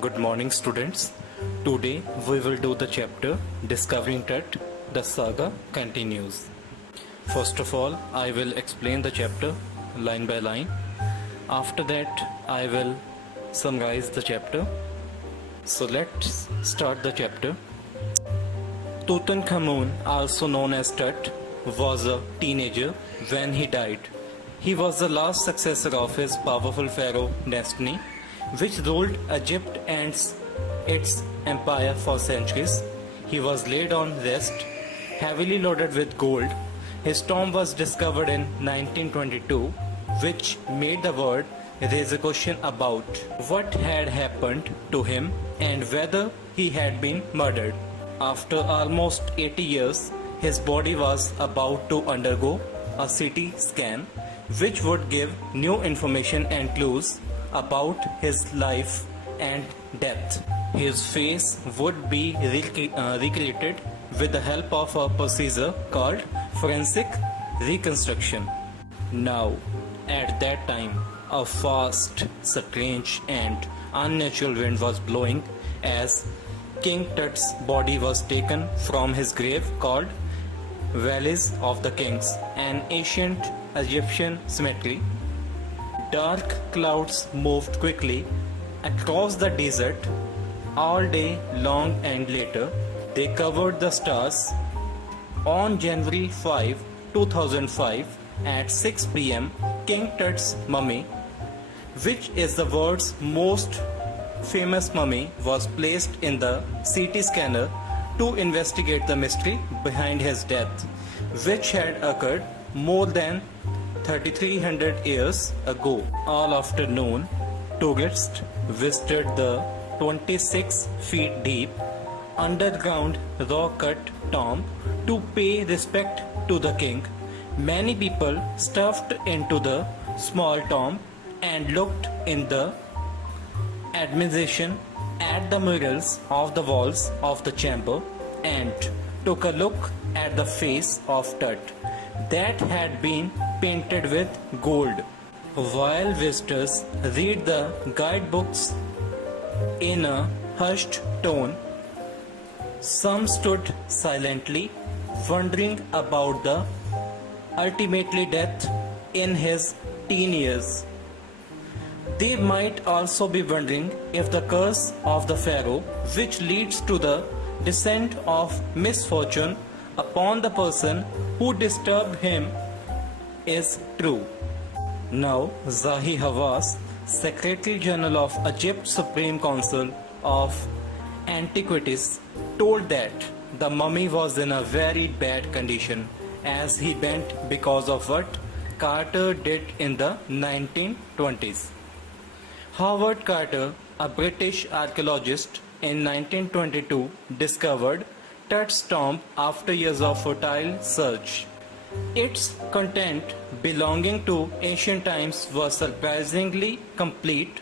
Good morning, students. Today we will do the chapter Discovering Tut. The saga continues. First of all, I will explain the chapter line by line. After that, I will summarize the chapter. So let's start the chapter. Tutankhamun, also known as Tut, was a teenager when he died. He was the last successor of his powerful pharaoh dynasty, which ruled Egypt and its empire for centuries. He was laid on rest, heavily loaded with gold. His tomb was discovered in 1922, which made the world raise a question about what had happened to him and whether he had been murdered. After almost 80 years, his body was about to undergo a CT scan, which would give new information and clues about his life and death. His face would be recreated with the help of a procedure called forensic reconstruction. Now, at that time, a fast, strange and unnatural wind was blowing as King Tut's body was taken from his grave called Valleys of the Kings, an ancient Egyptian cemetery. Dark clouds moved quickly across the desert all day long, and later they covered the stars. On January 5, 2005 at 6 p.m., King Tut's mummy, which is the world's most famous mummy, was placed in the CT scanner to investigate the mystery behind his death, which had occurred more than 3,300 years ago. All afternoon, tourists visited the 26 feet deep underground rock-cut tomb to pay respect to the king. Many people stuffed into the small tomb and looked in the admiration at the murals of the walls of the chamber and took a look at the face of Tut that had been painted with gold. While visitors read the guidebooks in a hushed tone, some stood silently, wondering about the ultimately death in his teen years. They might also be wondering if the curse of the pharaoh, which leads to the descent of misfortune upon the person who disturbed him, is true. Now, Zahi Hawass, Secretary General of Egypt's Supreme Council of Antiquities, told that the mummy was in a very bad condition as he bent because of what Carter did in the 1920s. Howard Carter, a British archaeologist, in 1922 discovered Tut's tomb after years of futile search. Its content, belonging to ancient times, was surprisingly complete,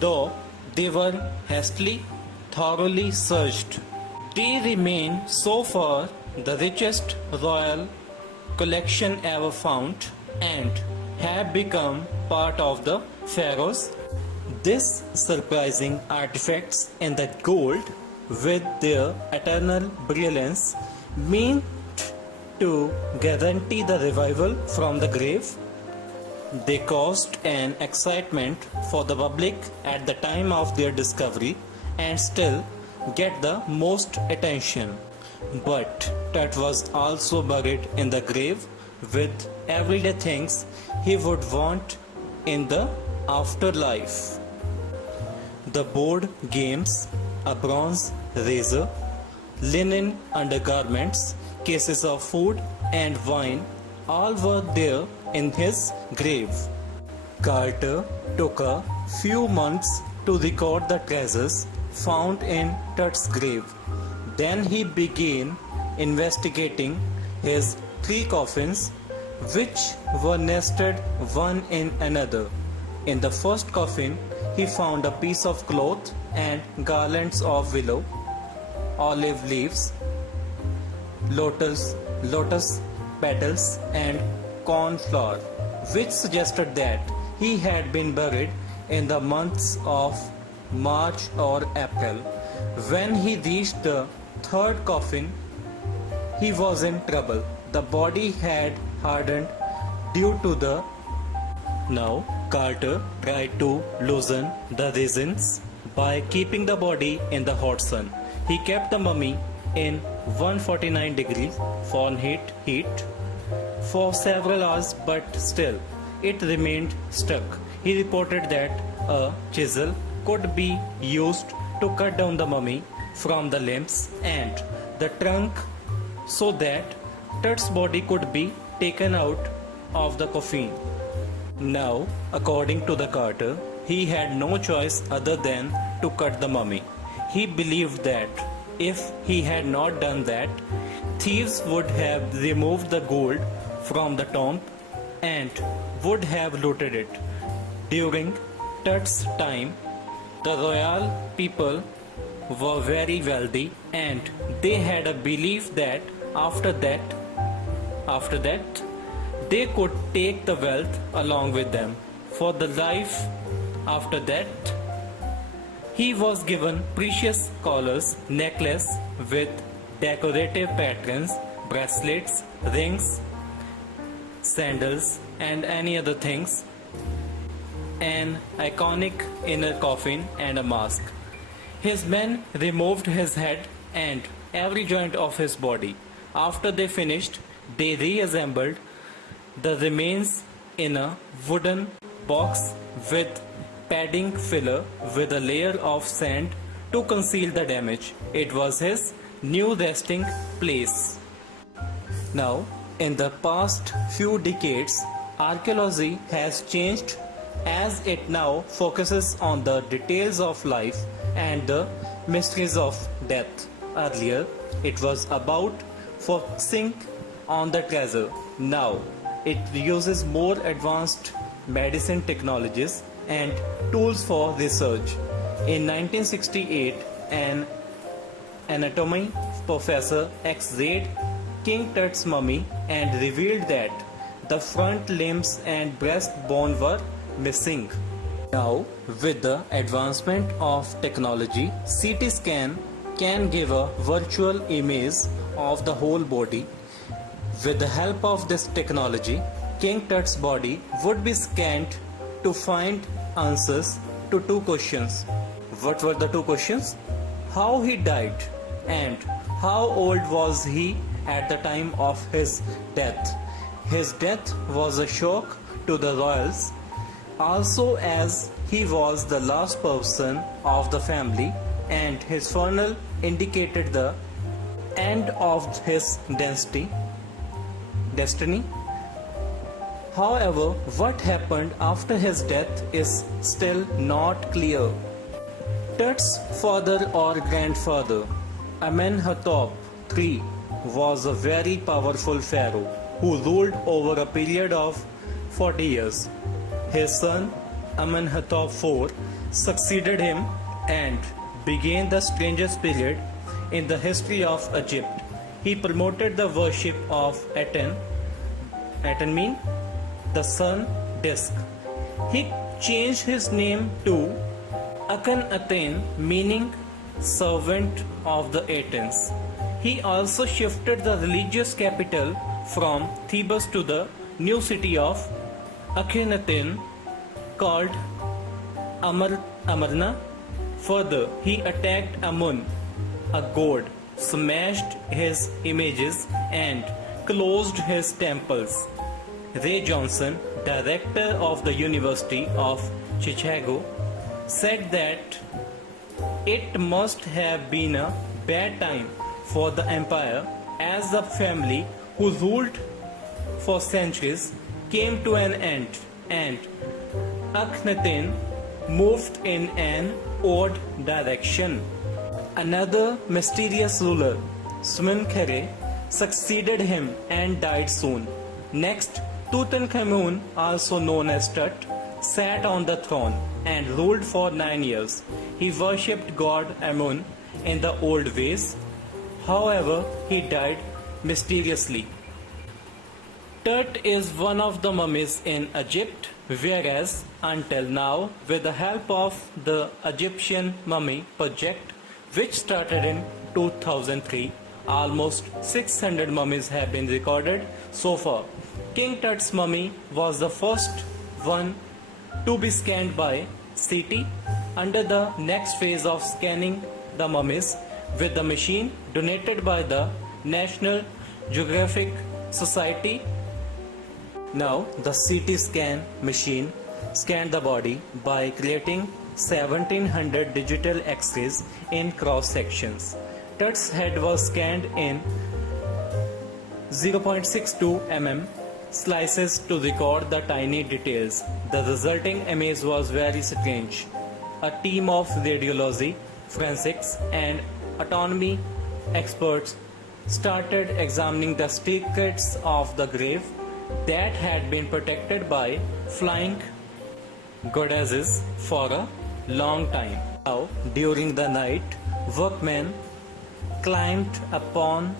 though they were hastily, thoroughly searched. They remain so far the richest royal collection ever found and have become part of the pharaohs. These surprising artifacts in the gold, with their eternal brilliance, mean to guarantee the revival from the grave. They caused an excitement for the public at the time of their discovery and still get the most attention. But Tut was also buried in the grave with everyday things he would want in the afterlife. The board games, a bronze razor, linen undergarments, cases of food and wine, all were there in his grave. Carter took a few months to record the treasures found in Tut's grave. Then he began investigating his 3 coffins, which were nested one in another. In the first coffin, he found a piece of cloth and garlands of willow, olive leaves, lotus petals and corn flour. which suggested that he had been buried in the months of March or April. When he reached the third coffin, he was in trouble. The body had hardened due to the. Now, Carter tried to loosen the resins by keeping the body in the hot sun. He kept the mummy in 149 degrees Fahrenheit heat for several hours, but still it remained stuck. He reported that a chisel could be used to cut down the mummy from the limbs and the trunk so that Tut's body could be taken out of the coffin. Now, according to the Carter, he had no choice other than to cut the mummy. He believed that if he had not done that, thieves would have removed the gold from the tomb and would have looted it. During Tut's time, the royal people were very wealthy and they had a belief that after that they could take the wealth along with them for the life after that. He was given precious collars, necklace with decorative patterns, bracelets, rings, sandals and any other things, an iconic inner coffin and a mask. His men removed his head and every joint of his body. After they finished, they reassembled the remains in a wooden box with padding filler with a layer of sand to conceal the damage. It was his new resting place. Now, in the past few decades, archaeology has changed as it now focuses on the details of life and the mysteries of death. Earlier, it was about focusing on the treasure. Now, it uses more advanced medicine technologies and tools for research. In 1968, an anatomy professor x-rayed King Tut's mummy and revealed that the front limbs and breastbone were missing. Now, with the advancement of technology, CT scan can give a virtual image of the whole body. With the help of this technology, King Tut's body would be scanned to find answers to two questions. What were the two questions? How he died and how old was he at the time of his death. His death was a shock to the royals, also as he was the last person of the family and his funeral indicated the end of his destiny. However, what happened after his death is still not clear. Tut's father or grandfather, Amenhotep III, was a very powerful pharaoh who ruled over a period of 40 years. His son, Amenhotep IV, succeeded him and began the strangest period in the history of Egypt. He promoted the worship of Aten mean the sun disk. He changed his name to Akhenaten, meaning servant of the Athens. He also shifted the religious capital from Thebes to the new city of Akhenaten called Amarna. Further, he attacked Amun, a god, smashed his images and closed his temples. Ray Johnson, director of the University of Chicago, said that it must have been a bad time for the empire as the family who ruled for centuries came to an end and Akhenaten moved in an odd direction. Another mysterious ruler, Smenkhare, succeeded him and died soon. Next, Tutankhamun, also known as Tut, sat on the throne and ruled for 9 years. He worshipped god Amun in the old ways. However, he died mysteriously. Tut is one of the mummies in Egypt, whereas until now, with the help of the Egyptian Mummy Project, which started in 2003, almost 600 mummies have been recorded so far. King Tut's mummy was the first one to be scanned by CT. Under the next phase of scanning the mummies with the machine donated by the National Geographic Society. Now the CT scan machine scanned the body by creating 1700 digital X-rays in cross sections. Tut's head was scanned in 0.62 mm slices to record the tiny details. The resulting image was very strange. A team of radiology, forensics and anatomy experts started examining the secrets of the grave that had been protected by flying goddesses for a long time. Now, during the night, workmen climbed upon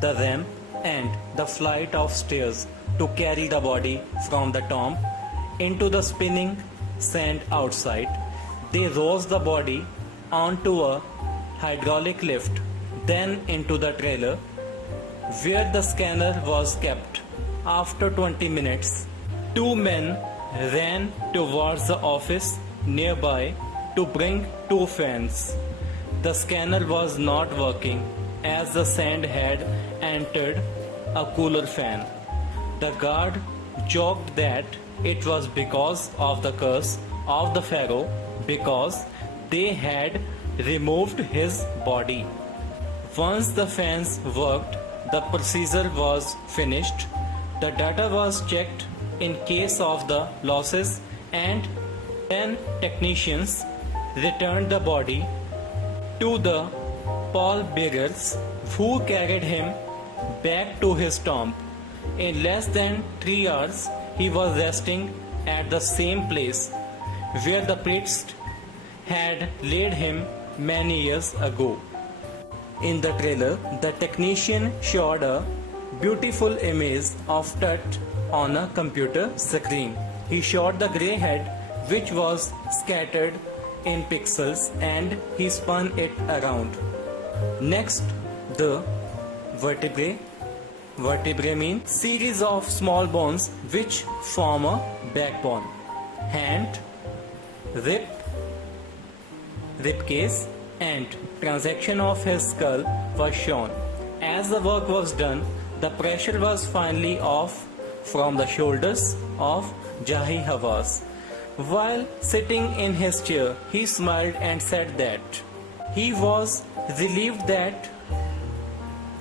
the ramp and the flight of stairs to carry the body from the tomb into the spinning sand outside. They rose the body onto a hydraulic lift, then into the trailer where the scanner was kept. After 20 minutes, two men ran towards the office nearby to bring two fans. The scanner was not working as the sand had entered a cooler fan. The guard joked that it was because of the curse of the pharaoh, because they had removed his body. Once the fans worked, the procedure was finished. The data was checked in case of the losses, and 10 technicians returned the body to the pallbearers who carried him back to his tomb. In less than 3 hours, he was resting at the same place where the priest had laid him many years ago. In the trailer, the technician showed a beautiful image of Tut on a computer screen. He showed the grey head, which was scattered in pixels, and he spun it around. Next, the vertebrae. Vertebrae means series of small bones which form a backbone. Hand, rib case, and transection of his skull was shown. As the work was done, the pressure was finally off from the shoulders of Jahi Hawass. While sitting in his chair, he smiled and said that he was relieved that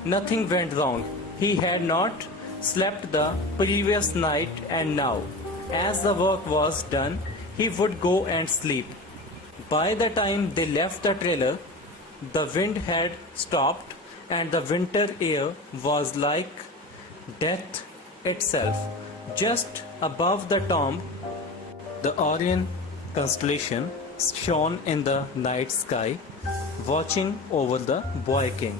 nothing went wrong. He had not slept the previous night, and now, as the work was done, he would go and sleep. By the time they left the trailer, the wind had stopped and the winter air was like death itself. Just above the tomb, the Orion constellation shone in the night sky, watching over the boy king.